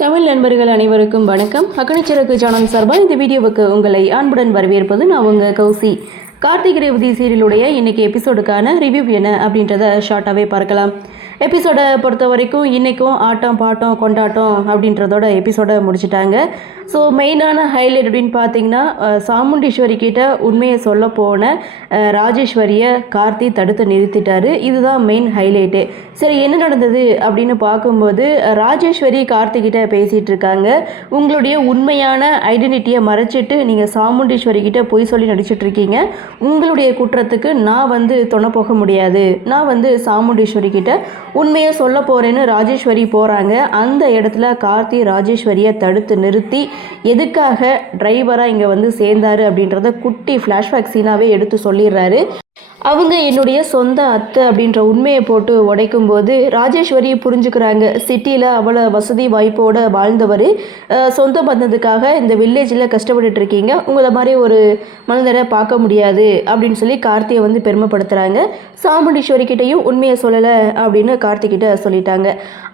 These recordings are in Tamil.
தமிழ் நண்பர்கள் அனைவருக்கும் வணக்கம். அக்கனிச்சிறகு சேனல் சார்பாக இந்த வீடியோவுக்கு உங்களை அன்புடன் வரவேற்பது நான் உங்கள் கௌசி. கார்த்திகை ரேவதி சீரியலுடைய இன்றைக்கி எபிசோடுக்கான ரிவ்யூ என்ன அப்படின்றத ஷார்ட்டாகவே பார்க்கலாம். எபிசோடை பொறுத்த வரைக்கும் இன்றைக்கும் ஆட்டம் பாட்டம் கொண்டாட்டம் அப்படின்றதோட எபிசோடை முடிச்சிட்டாங்க. ஸோ மெயினான ஹைலைட் அப்படின்னு பார்த்தீங்கன்னா சாமுண்டீஸ்வரி கிட்ட உண்மையை சொல்ல போன ராஜேஸ்வரியை கார்த்தி தடுத்து நிறுத்திட்டாரு. இதுதான் மெயின் ஹைலைட்டு. சரி, என்ன நடந்தது அப்படின்னு பார்க்கும்போது ராஜேஸ்வரி கார்த்திகிட்ட பேசிகிட்டு இருக்காங்க. உங்களுடைய உண்மையான ஐடென்டிட்டியை மறைச்சிட்டு நீங்கள் சாமுண்டீஸ்வரி கிட்ட பொய் சொல்லி நடிச்சிட்ருக்கீங்க. உங்களுடைய குற்றத்துக்கு நான் துணை போக முடியாது. நான் சாமுண்டீஸ்வரி கிட்ட உண்மையை சொல்ல போகிறேன்னு ராஜேஸ்வரி போகிறாங்க. அந்த இடத்துல கார்த்தி ராஜேஸ்வரியை தடுத்து நிறுத்தி எதுக்காக டிரைவராக இங்கே சேர்ந்தாரு அப்படின்றத குட்டி ஃப்ளாஷ்பேக் சீனாகவே எடுத்து சொல்லிடுறாரு. அவங்க என்னுடைய சொந்த அத்தை அப்படின்ற உண்மையை போட்டு உடைக்கும்போது ராஜேஸ்வரி புரிஞ்சுக்கிறாங்க. சிட்டியில் அவ்வளோ வசதி வாய்ப்போடு வாழ்ந்தவர் சொந்த பந்தத்துக்காக இந்த வில்லேஜில் கஷ்டப்பட்டுட்டு இருக்கீங்க. உங்களை மாதிரி ஒரு மனிதரை பார்க்க முடியாது அப்படின்னு சொல்லி கார்த்தியை பெருமைப்படுத்துகிறாங்க. சாமுண்டீஸ்வரி கிட்டையும் உண்மையை சொல்லலை அப்படின்னு கார்த்திகிட்ட சொல்லிட்டாங்க.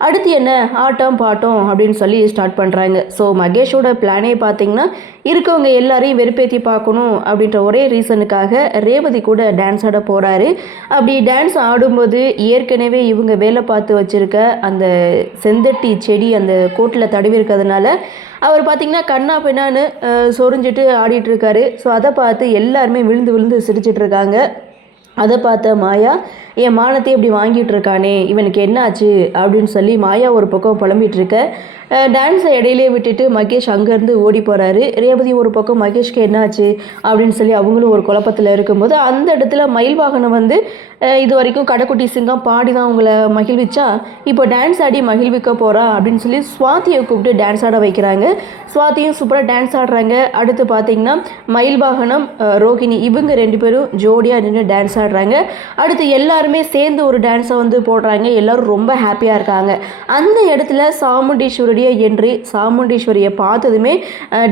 அடுத்து என்ன, ஆட்டம் பாட்டம் அப்படின்னு சொல்லி ஸ்டார்ட் பண்ணுறாங்க. ஸோ மகேஷோட பிளானே பார்த்தீங்கன்னா இருக்கவங்க எல்லாரையும் வெறுப்பேற்றி பார்க்கணும் அப்படின்ற ஒரே ரீசனுக்காக ரேவதி கூட டான்ஸ் ஆட போகிறாரு. அப்படி டான்ஸ் ஆடும்போது ஏற்கனவே இவங்க வேலை பார்த்து வச்சுருக்க அந்த செந்தட்டி செடி அந்த கோட்டில் தடவி இருக்கிறதுனால அவர் பார்த்திங்கன்னா கண்ணா பெண்ணான்னு சொரிஞ்சிட்டு ஆடிட்டுருக்காரு. ஸோ அதை பார்த்து எல்லாருமே விழுந்து விழுந்து சிரிச்சிட்ருக்காங்க. அதை பார்த்த மாயா, என் மானத்தை இப்படி வாங்கிட்டு இருக்கானே, இவனுக்கு என்னாச்சு அப்படின்னு சொல்லி மாயா ஒரு பக்கம் புலம்பிகிட்ருக்க. டான்ஸை இடையிலே விட்டுட்டு மகேஷ் அங்கேருந்து ஓடி போகிறாரு. ரேவதி ஒரு பக்கம் மகேஷ்க்கு என்னாச்சு அப்படின்னு சொல்லி அவங்களும் ஒரு குழப்பத்தில் இருக்கும்போது அந்த இடத்துல மயில் வாகனம் இது வரைக்கும் கடைக்குட்டி சிங்கம் பாடி தான் அவங்கள மகிழ்விச்சா, இப்போ டான்ஸ் ஆடி மகிழ்விக்க போகிறா அப்படின்னு சொல்லி ஸ்வாதியை கூப்பிட்டு டான்ஸ் ஆட வைக்கிறாங்க. ஸ்வாதியும் சூப்பராக டான்ஸ் ஆடுறாங்க. அடுத்து பார்த்திங்கன்னா மயில் வாகனம் ரோகிணி இவங்க 2 பேரும் ஜோடியாக நின்று டான்ஸ் ஆடுறாங்க. அடுத்து எல்லாருமே சேர்ந்து ஒரு டான்ஸை போடுறாங்க. எல்லோரும் ரொம்ப ஹாப்பியாக இருக்காங்க. அந்த இடத்துல சாமுண்டீஸ்வரி என்று சாமுண்டீஸ்வரியை பார்த்ததுமே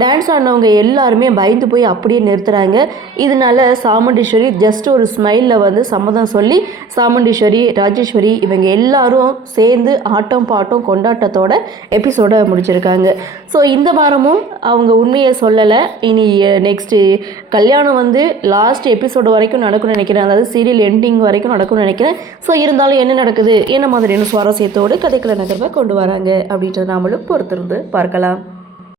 டான்ஸ் ஆடினவங்க எல்லாருமே பயந்து போய் அப்படியே நிறுத்துறாங்க. இதனால சாமுண்டீஸ்வரி ஜஸ்ட் ஒரு ஸ்மைலில் சம்மதம் சொல்லி சாமுண்டீஸ்வரி ராஜேஸ்வரி இவங்க எல்லாரும் சேர்ந்து ஆட்டம் பாட்டம் கொண்டாட்டத்தோட எபிசோடை முடிச்சிருக்காங்க. ஸோ இந்த வாரமும் அவங்க உண்மையை சொல்லலை. இனி நெக்ஸ்ட்டு கல்யாணம் லாஸ்ட் எபிசோடு வரைக்கும் நடக்கும்னு நினைக்கிறேன். அதாவது சீரியல் எண்டிங் வரைக்கும் நடக்கும்னு நினைக்கிறேன். ஸோ இருந்தாலும் என்ன நடக்குது, என்ன மாதிரியான சுவாரஸ்யத்தோடு கதைக்கள நகர்வை கொண்டு வராங்க அப்படின்றத நாமளும் பொறுத்திருந்து பார்க்கலாம்.